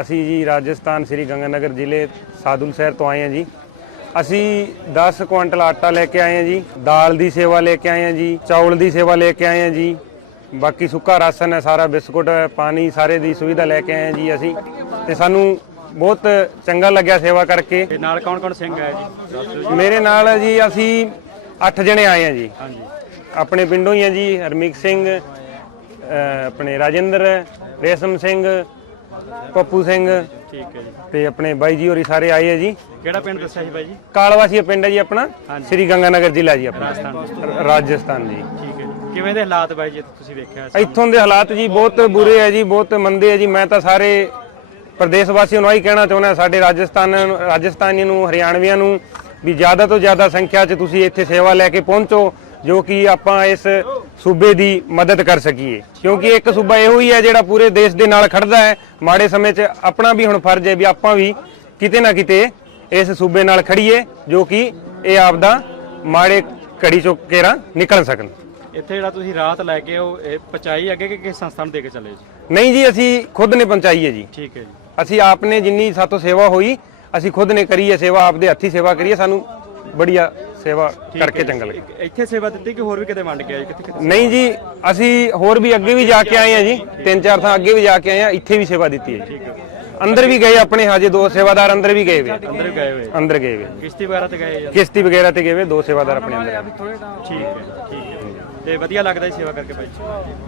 ਅਸੀਂ ਜੀ ਰਾਜਸਥਾਨ ਸ੍ਰੀ ਗੰਗਾਨਗਰ ਜ਼ਿਲ੍ਹੇ ਸਾਦੁਲ ਸ਼ਹਿਰ ਤੋਂ ਆਏ ਹਾਂ ਜੀ। ਅਸੀਂ 10 ਕੁਇੰਟਲ ਆਟਾ ਲੈ ਕੇ ਆਏ ਹਾਂ ਜੀ ਦਾਲ ਦੀ ਸੇਵਾ ਲੈ ਕੇ ਆਏ ਹਾਂ ਜੀ ਚੌਲ ਦੀ ਸੇਵਾ ਲੈ ਕੇ ਆਏ ਹਾਂ ਜੀ ਬਾਕੀ ਸੁੱਕਾ ਰਾਸ਼ਨ ਹੈ ਸਾਰਾ ਬਿਸਕੁਟ ਹੈ ਪਾਣੀ ਸਾਰੇ ਦੀ ਸੁਵਿਧਾ ਲੈ ਕੇ ਆਏ ਹਾਂ ਜੀ ਅਸੀਂ। ਤੇ ਸਾਨੂੰ ਬਹੁਤ ਚੰਗਾ ਲੱਗਿਆ ਸੇਵਾ ਕਰਕੇ। ਤੇ ਨਾਲ ਕੌਣ ਕੌਣ ਸਿੰਘ ਹੈ ਜੀ? ਮੇਰੇ ਨਾਲ ਜੀ ਅਸੀਂ 8 ਜਣੇ ਆਏ ਹਾਂ ਜੀ। ਹਾਂਜੀ। ਆਪਣੇ ਪਿੰਡੋਂ ਹੀ ਆ ਜੀ ਹਰਮੀਤ ਸਿੰਘ ਆਪਣੇ ਰਾਜਿੰਦਰ ਰੇਸ਼ਮ ਸਿੰਘ ਪੱਪੂ ਸਿੰਘ। ਠੀਕ ਹੈ ਜੀ। ਤੇ ਆਪਣੇ ਬਾਈ ਜੀ ਹੋਰੀ ਸਾਰੇ ਆਏ ਆ ਜੀ। ਕਿਹੜਾ ਪਿੰਡ ਦੱਸਿਆ ਸੀ ਬਾਈ ਜੀ? ਕਾਲਵਾਸੀ ਪਿੰਡ ਹੈ ਜੀ ਆਪਣਾ। ਸ੍ਰੀ ਗੰਗਾਨਗਰ ਜ਼ਿਲ੍ਹਾ ਜੀ ਆਪਣਾ। ਰਾਜਸਥਾਨ ਰਾਜਸਥਾਨ ਜੀ। ਠੀਕ ਹੈ ਜੀ। ਕਿਵੇਂ ਦੇ ਹਾਲਾਤ ਬਾਈ ਜੀ ਤੁਸੀਂ ਵੇਖਿਆ ਸੀ? ਇੱਥੋਂ ਦੇ ਹਾਲਾਤ ਜੀ ਬਹੁਤ ਬੁਰੇ ਹੈ ਜੀ ਬਹੁਤ ਮੰਦੇ ਹੈ ਜੀ। ਮੈਂ ਤਾਂ ਸਾਰੇ ਪ੍ਰਦੇਸ਼ ਵਾਸੀਆਂ ਨੂੰ ਆਹੀ ਕਹਿਣਾ ਚਾਹੁੰਦਾ ਸਾਡੇ ਰਾਜਸਥਾਨ ਰਾਜਸਥਾਨੀ ਨੂੰ ਹਰਿਆਣਵੀਆਂ ਨੂੰ ਵੀ ਜ਼ਿਆਦਾ ਤੋਂ ਜ਼ਿਆਦਾ ਸੰਖਿਆ 'ਚ ਤੁਸੀਂ ਇੱਥੇ ਸੇਵਾ ਲੈ ਕੇ ਪਹੁੰਚੋ ਜੋ ਕਿ ਆਪਾਂ ਇਸ ਸੂਬੇ ਦੀ ਮਦਦ ਕਰ ਸਕੀਏ। ਕਿਉਂਕਿ ਇੱਕ ਸੂਬਾ ਇਹੋ ਹੀ ਹੈ ਜਿਹੜਾ ਪੂਰੇ ਦੇਸ਼ ਦੇ ਨਾਲ ਖੜਦਾ ਹੈ। ਮਾੜੇ ਸਮੇਂ 'ਚ ਆਪਣਾ ਵੀ ਹੁਣ ਫਰਜ਼ ਹੈ ਵੀ ਆਪਾਂ ਵੀ ਕਿਤੇ ਨਾ ਕਿਤੇ ਇਸ ਸੂਬੇ ਨਾਲ ਖੜੀਏ ਜੋ ਕਿ ਇਹ ਆਪਦਾ ਮਾੜੇ ਘੜੀ ਚੋਂ ਕੇਰਾ ਨਿਕਲ ਸਕਣ। ਇੱਥੇ ਜਿਹੜਾ ਤੁਸੀਂ ਰਾਤ ਲੈ ਕੇ ਉਹ ਇਹ ਪਚਾਈ ਅੱਗੇ ਕਿ ਕਿਸ ਸੰਸਥਾ ਨੂੰ ਦੇ ਕੇ ਚੱਲੇ ਜੀ? ਨਹੀਂ ਜੀ ਅਸੀਂ ਖੁਦ ਨੇ ਪਹੁੰਚਾਈ ਹੈ ਜੀ। ਠੀਕ ਹੈ ਜੀ। ਅਸੀਂ ਆਪਨੇ ਜਿੰਨੀ ਸਾਤੋਂ ਸੇਵਾ ਹੋਈ ਅਸੀਂ ਖੁਦ ਨੇ ਕਰੀ ਹੈ ਸੇਵਾ ਆਪਦੇ ਹੱਥੀ ਸੇਵਾ ਕਰੀਏ ਸਾਨੂੰ ਬੜੀਆ ਸੇਵਾ ਕਰਕੇ ਚੰਗਾ ਲੱਗਿਆ ਇੱਕ- ਇੱਥੇ ਸੇਵਾ ਦਿੱਤੀ ਕਿ ਹੋਰ ਵੀ ਕਿਤੇ ਵੰਡ ਕੇ ਆਏ? ਕਿੱਥੇ ਕਿੱਥੇ ਨਹੀਂ ਜੀ ਅਸੀਂ ਹੋਰ ਵੀ ਅੱਗੇ ਵੀ ਜਾ ਕੇ ਆਏ ਆ ਜੀ। ਤਿੰਨ ਚਾਰ ਥਾਂ ਅੱਗੇ ਵੀ ਜਾ ਕੇ ਆਏ ਆ ਇੱਥੇ ਵੀ ਸੇਵਾ ਦਿੱਤੀ ਹੈ ਜੀ। ਅੰਦਰ ਵੀ ਗਏ ਆਪਣੇ ਹਜੇ ਦੋ ਸੇਵਾਦਾਰ ਅੰਦਰ ਵੀ ਗਏ ਵੇ। ਅੰਦਰ ਗਏ ਹੋਏ ਅੰਦਰ ਗਏ ਵੇ ਕਿਸ਼ਤੀ ਵਗੈਰਾ ਤੇ ਗਏ ਜਾਂ? ਕਿਸ਼ਤੀ ਵਗੈਰਾ ਤੇ ਗਏ ਵੇ ਦੋ ਸੇਵਾਦਾਰ ਆਪਣੇ ਅੰਦਰ ਠੀਕ ਹੈ ਠੀਕ ਹੈ। ਤੇ ਵਧੀਆ ਲੱਗਦਾ ਜੀ ਸੇਵਾ ਕਰਕੇ ਬਾਈ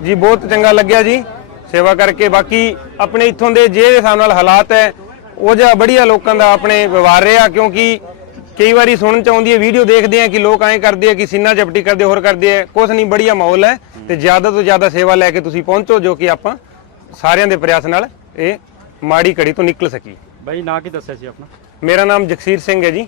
ਜੀ। ਬਹੁਤ ਚੰਗਾ ਲੱਗਿਆ ਜੀ। ਸੇਵਾ ਕਰਕੇ ਬਾਕੀ ਆਪਣੇ ਇੱਥੋਂ ਦੇ ਜੇ ਹਿਸਾਬ ਨਾਲ ਹਾਲਾਤ ਹੈ ਉਹ ਜਿਹਾ ਬੜੀਆ ਲੋਕਾਂ ਦਾ ਆਪਣੇ ਵਿਵਹਾਰ ਰਿਹਾ ਕਿਉਂਕਿ ਕਈ ਵਾਰੀ ਸੁਣਨ ਚ ਆਉਂਦੀ ਹੈ ਵੀਡੀਓ ਦੇਖਦੇ ਆ ਕਿ ਲੋਕ ਐਂ ਕਰਦੇ ਆ ਕਿ ਸਿੰਨਾ ਚਪਟੀ ਕਰਦੇ ਹੋਰ ਕਰਦੇ ਆ। ਕੁਛ ਨਹੀਂ ਬੜੀਆ ਮਾਹੌਲ ਹੈ ਤੇ ਜ਼ਿਆਦਾ ਤੋਂ ਜ਼ਿਆਦਾ ਸੇਵਾ ਲੈ ਕੇ ਤੁਸੀਂ ਪਹੁੰਚੋ ਜੋ ਕਿ ਆਪਾਂ ਸਾਰਿਆਂ ਦੇ ਪ੍ਰਯਾਸ ਨਾਲ ਇਹ ਮਾੜੀ ਘੜੀ ਤੋਂ ਨਿਕਲ ਸਕੀਏ। ਬਾਈ ਨਾਂ ਕੀ ਦੱਸਿਆ ਸੀ ਆਪਣਾ? ਮੇਰਾ ਨਾਮ ਜਗਸੀਰ ਸਿੰਘ ਹੈ ਜੀ।